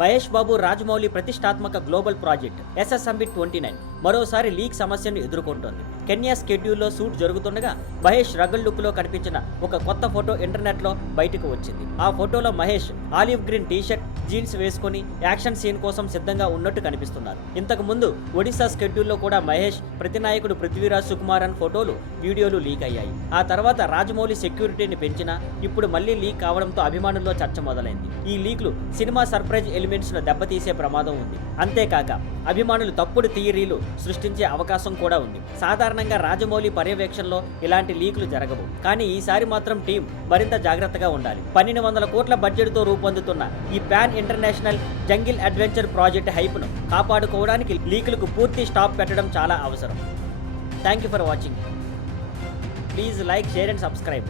మహేష్ బాబు రాజమౌళి ప్రతిష్టాత్మక global project SSMB 29 మరోసారి leak సమస్యను ఎదుర్కొంటోంది. కెన్యా స్కెడ్యూల్లో షూట్ జరుగుతుండగా మహేష్ రగల్ లుక్ లో కనిపించిన ఒక కొత్త ఫోటో ఇంటర్నెట్ లో బయటకు వచ్చింది. ఆ ఫోటోలో Mahesh olive green T shirt, jeans వేసుకుని యాక్షన్ సీన్ కోసం సిద్ధంగా ఉన్నట్టు కనిపిస్తున్నారు. ఇంతకు ముందు ఒడిశా స్కెడ్యూల్లో కూడా మహేష్, ప్రతినాయకుడు పృథ్వీరాజ్ సుకుమారన్ ఫోటోలు, వీడియోలు లీక్ అయ్యాయి. ఆ తర్వాత రాజమౌళి సెక్యూరిటీని పెంచినా ఇప్పుడు మళ్లీ లీక్ కావడంతో అభిమానుల్లో చర్చ మొదలైంది. ఈ లీక్లు సినిమా సర్ప్రైజ్ ఎలిమెంట్స్ ను దెబ్బతీసే ప్రమాదం ఉంది. అంతేకాక అభిమానులు తప్పుడు థియరీలు సృష్టించే అవకాశం కూడా ఉంది. సాధారణంగా రాజమౌళి పర్యవేక్షణలో ఇలాంటి లీకులు జరగవు, కానీ ఈసారి మాత్రం టీం మరింత జాగ్రత్తగా ఉండాలి. 1200 కోట్ల బడ్జెట్తో రూపొందుతున్న ఈ pan international jungle adventure project హైప్ను కాపాడుకోవడానికి లీకులకు పూర్తి స్టాప్ పెట్టడం చాలా అవసరం. Thank you for watching. Please like, share and subscribe.